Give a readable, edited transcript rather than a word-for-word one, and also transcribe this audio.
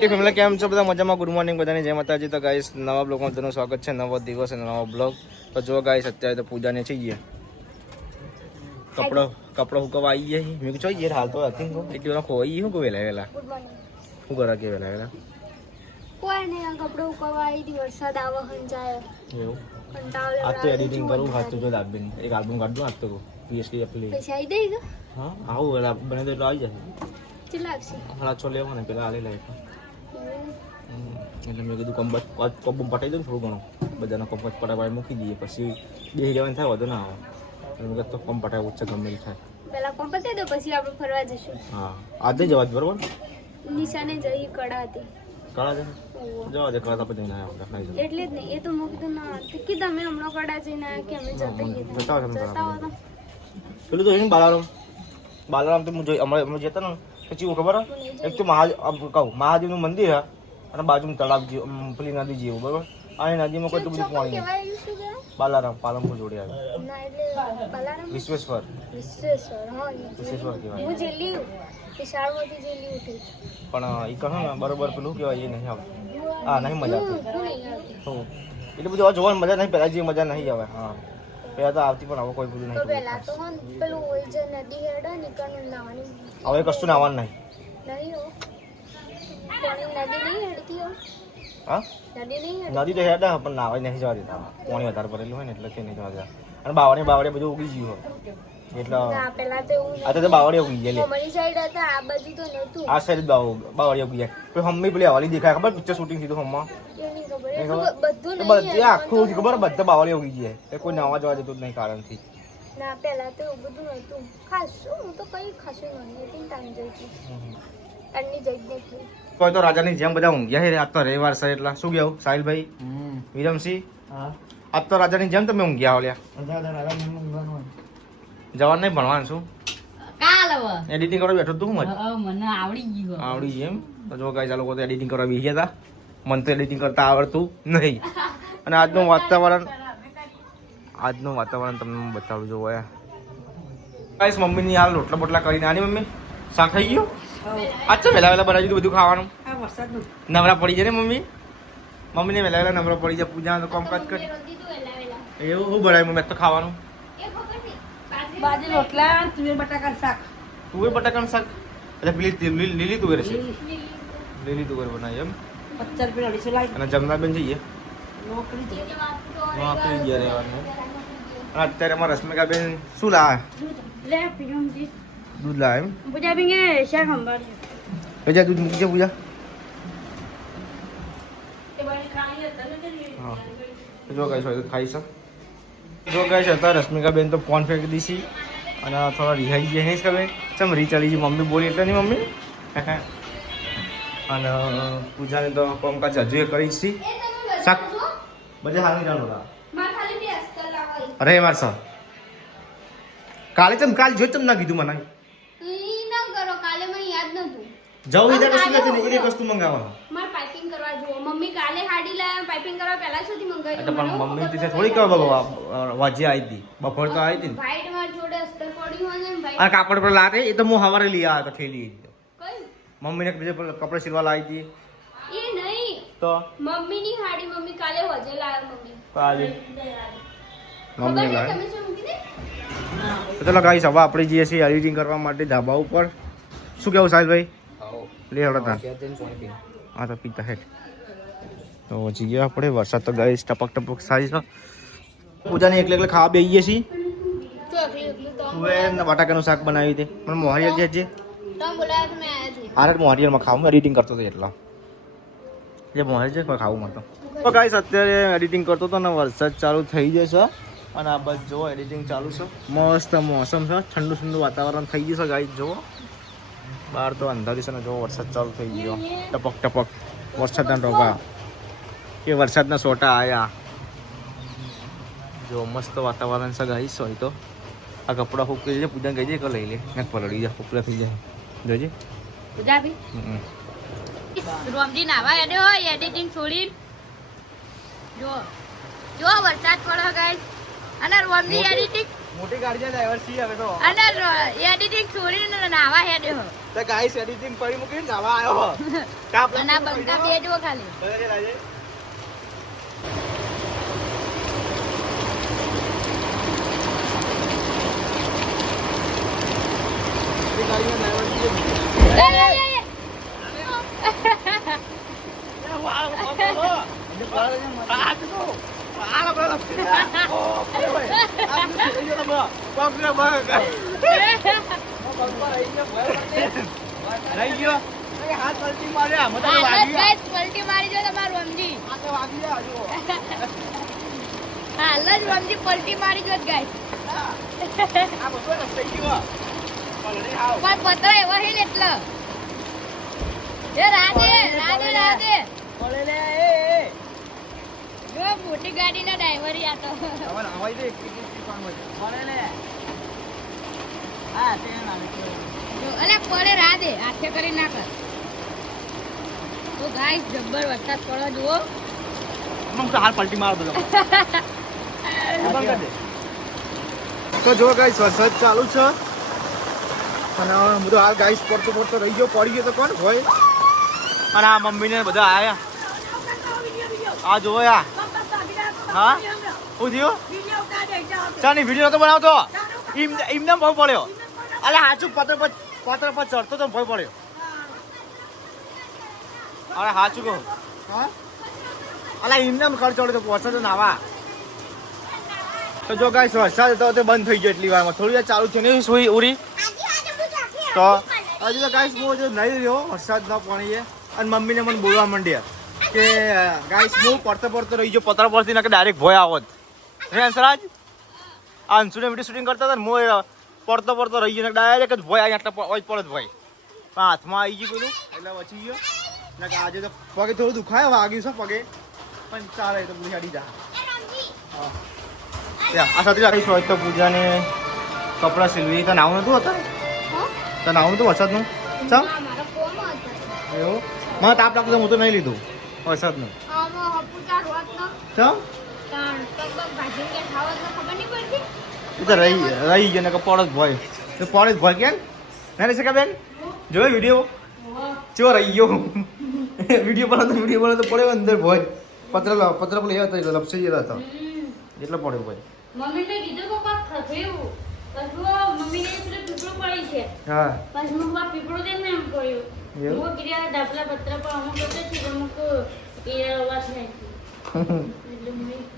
Family કેમ છો બધા મજામાં? ગુડ મોર્નિંગ બધાને જય માતાજી. તો ગાઈસ નવા બ્લોગમાં બધાનું સ્વાગત છે. નવો દિવસ અને નવો બ્લોગ. તો જો ગાઈસ અત્યારે તો પૂજાને છીએ કપડો હુકવા આવી જાય મેં કીધું જોઈએ હાલ તો હતી એટલી વાર ખોઈ હું વેલા વેલા શું કરા કે વેલા વેલા કોઈ નહીં કપડો હુકવા આવી દી વરસાદ આવે હંજાય એવું કંટાળો આજ તો એડિટિંગ કરું હાથ તો જો દાબેન એક આલ્બમ કાઢ દો આજ તો પીએસડી એપ્લી પૈસા આવી દઈ ગયો હા આવું વેલા બને તો આવી જશે કેટલા આવશે હળા છો લેવો ને પેલા આલે લે એટલે મેં કીધું કોમ્બમ પટાઈ દઉં થોડું ઘણું બધાનો કોમ્પસ પટાવાય મૂકી દઈએ પછી બે જવાનું થાય વધુ ના આવે મેં તો કોમ પટાવું છે ગમે થાય પેલા કોમ પતાઈ દો પછી આપણે ફરવા જઈશું હા આજે જવા જ બરોબર નિશાને જઈ કડા હતી કળા છે જવા દે કળા આપણે જઈને આવ્યા એટલે જ નહીં એ તો મૂકી દો ના કે તમે હમણાં કડા જઈને આવ્યા કે અમે જતા હતા પેલું તો એને બાલારામ તો અમે જતા ને પછી ખબર એક તો મહાદેવનું મંદિર હા અને બાજુમાં તળાવ પેલી નદી જેવું બરોબર આ નદીમાં કોઈ તો બધું પાણી બાલારામ પાલનપુર જોડે આવે વિશ્વેશ્વર કહેવાય પણ એ કહે ને બરોબર પેલું કહેવાય એ નહીં આવતું હા નહીં મજા આવતી એટલે બધું જોવાની મજા નહીં પહેલાં જે મજા નહીં આવે હા પહેલાં તો આવતી પણ હવે કોઈ બધું નહીં હવે કશું નાવાનું નહીં હા નદી તો હેડા પણ નાવાય નહીં જવા દેતા પાણી વધારે ભરેલું હોય ને એટલે કે નહીં જવા દેતા અને બાવળે બધું ઉગી ગયું હોય એટલે આ તો બાવળે ઉગી જાય આ સાઈડ બાવળે ઉગી જાય પછી હમ્મી પેલી હવાલી દેખાય ખબર પિક્ચર શૂટિંગ થયું હમણાં બધી આખું ખબર બધા બાવળે ઉગી જાય એ કોઈ નાવા જવા દેતું જ નહીં કારણથી ના પહેલા તો એવું બધું નહોતું ખાસું હું તો કઈ ખાસું નહીં ટાઈમ જોઈતી અન્ની જઈ કોઈ તો રાજાની જેમ બધા ઊંઘ્યા છે આજ તો રવિવાર છે એટલે શું કેવું સાહિલભાઈ વિરમસિંહ આજ તો રાજાની જેમ તમે ઊંઘ્યા હોલ્યા જવાનું નહીં ભણવાનું શું એડિટિંગ કરવા બેઠો તું મને આવડી ગયું એમ તો જો ગાઈસ આ લોકો તો એડિટિંગ કરવા બેસી ગયા હતા મને તો એડિટિંગ કરતા આવડતું નહીં અને આજનું વાતાવરણ તમને હું બતાવું જો ગાઈસ મમ્મીની હાલ રોટલા બોટલા કરીને આની મમ્મી શાક થઈ ગયું અચ્છા વહેલા બનાવી દીધું બધું ખાવાનું નવરા પડી જાય ને મમ્મીને વહેલા નવરા પડી જાય પૂજા તો કામકાજ કરી એવું શું બનાવ્યું મમ્મી તો ખાવાનું બાજરી રોટલા તુવેર બટાકાનું શાક એટલે પેલી લીલી તુવેર છે લીલી તુવેર બનાવી એમ 50 રૂપિયા 250 લાવી અને જમનાબેન જઈએ નોકરી ગયા રહેવાનું અને અત્યારે અમારા રશ્મિકાબેન શું લાવે દૂધ લાવે એમ પૂજા બી શાક સંભાળ પૂજા દૂધ મૂકી છે પૂજા હા જો ગાઈસ હોય તો ખાઈ છે જો ગાઈસ અત્યારે રશ્મિકાબેન તો ફોન ફેંકી દીધી અને થોડા રિહાઈ ગયા નહીં ખબર ચમ રીચાલી ગઈ મમ્મી બોલી એટલે નહીં મમ્મી અને પૂજાને તો કામકાજ હજુ એ કરી છે શાક બધા હાલ જાણો અરે માર સર કાલે જો ચમ ના કીધું મને જવું વિચાર વસ્તુ નથી એક વસ્તુ મંગાવવા માર પાઇપિંગ કરવા જો મમ્મી કાલે હાડી લાયા પાઇપિંગ કરવા પહેલા સુધી મંગાવી પણ મમ્મી તે થોડી કહો વાજે આવી હતી બપોર તો આવી હતી વાઈટ માર જોડે અસ્તર પડ્યું હોય ને ભાઈ આ કાપડ પર લાગે એ તો હું હવારે લઈ આવ્યો તો થેલી કઈ મમ્મીને બીજે કપડે સિલવા લાવી હતી એ નહીં તો મમ્મીની હાડી મમ્મી કાલે વજે લાયા મમ્મી કાલે મમ્મી લાવે તમે શું મૂકી દે ચલો ગાઈસ હવે આપણે જઈએ છીએ એડિટિંગ કરવા માટે ધાબા ઉપર શું કેવું સાહેબભાઈ લે હળતા હા તો પીતા હેઠ તો જઈએ આપણે વરસાદ તો ગાઈસ ટપક સારી છે પૂજાને એકલે ખાવા બેસીએ છીએ તુવેર ને બટાકાનું શાક બનાવી દે મને મોહરિયલ છે જે તમે બોલાયા તમે આયા છો આરે મોહરિયલમાં ખાવું એડિટિંગ કરતો હતો એટલા જે મોહરિયલ છે કોઈ ખાવું મળતો તો ગાઈસ અત્યારે એડિટિંગ કરતો હતો ને વરસાદ ચાલુ થઈ જશે અને આ બસ જો એડિટિંગ ચાલુ છે મસ્ત મોસમ છે ઠંડુ વાતાવરણ થઈ ગયું છે ગાઈસ જુઓ બહાર તો અંધારી છે ને જો વરસાદ ચાલુ થઈ ગયો ટપક વરસાદના ટોપા કે વરસાદના સોટા આયા જો મસ્ત વાતાવરણ છે ગાઈસ હોય તો આ કપડા ફૂકી લે પૂજા ગઈ કે લઈ લે ને પલળી જાય ફૂકલા થઈ જાય જોજે પૂજા બી રોમજી નાવા એડે હોય એડિટિંગ છોડી જો વરસાદ પડે ગાઈસ અને રોમજી એડિટિંગ મોટી ગાડી છે ડ્રાઈવર છીએ હવે તો અને એડિટિંગ છોડીને નાવા હેડે હો તો ગાઈસ એડિટિંગ પડી મૂકીને નાવા આવ્યો હો કાપ અને આ બંકા બે જુઓ ખાલી અરે રાજે એ ગાડીનો ડ્રાઈવર છીએ હાથ પલટી માર્યા પલટી મારી જો તમારું વમજી હાલ જ વમજી પલટી મારી જો ગાઈસ પણ પતરા એવા હે ને એટલે એ રાધે જો મોટી ગાડીના ડ્રાઈવર આ તો જો અલે પડે રાધે આખે કરી ના કર તો ગાઈસ જબ્બર વરસાદ પડવા જુઓ હાલ પલટી માર દો તો જો ગાઈસ વરસાદ ચાલુ છે અને હું તો હાલ ગાઈસ પડતો રહી ગયો પડી ગયો તો કોણ હોય અને આ મમ્મીને બધા આયા આ જોવો યા હા શું થયું ચાની વિડીયો તો બનાવતો એમને બહુ પડ્યો અલે હાચું પત્ર પર ચડતો તો ભય પડ્યો અરે હાચું કહું હા અલા એમને ખર્ચ ચડ્યો તો પહોંચે તો નાવા તો જો ગાઈસ વરસાદ હતો તે બંધ થઈ ગયો એટલી વારમાં થોડી વાર ચાલુ થયો ને સુઈ ઉરી તો હજુ તો ગાઈસ હું જો નહીં રહ્યો વરસાદ ન પાણીએ અને મમ્મીને મને બોલવા માંડ્યા કે ગાઈસ હું પડતો રહી ગયો પતરા પરથી ના કે ડાયરેક્ટ ભોય આવત હે અંશરાજ આ અંશુને વિડીયો શૂટિંગ કરતા હતા ને હું પડતો રહી ગયો ડાયરેક્ટ જ ભોય અહીંયા પડત ભોય પણ હાથમાં આવી ગયું પેલું એટલે બચી ગયો ને આજે તો પગે થોડું દુખાય વાગ્યું છે પગે પણ ચાલે તો પૂરી હાડી જા આ સાથે રાખીશ હોય તો પૂજાને કપડાં સિલવી તો નાવું નતું હતા તો નાવું નતું વરસાદનું ચાલ એવું મને તાપ લાગતો હું તો નહીં લીધું વરસાદનું ચાલ એ તો રહી ગયો ને કે પડત ભય તો પડત ભય કેમ ના રહી શકા બેન જોયો વિડીયો ચેવો રહી ગયો વિડીયો બનાવતો પડ્યો અંદર ભય પત્ર પેલા હતા લપસી ગયેલા હતા એટલો પડ્યો ભાઈ મમ્મીને કીધું પપ્પા ખફેવું પછી મમ્મીને પેલો પીપળો પડી છે હા પછી હું પપ્પા પીપળો દેને એમ કહ્યું હું કીધા ડાબલા પત્ર પર અમુક હતો છે અમુક એ અવાજ નહીં એટલે મેં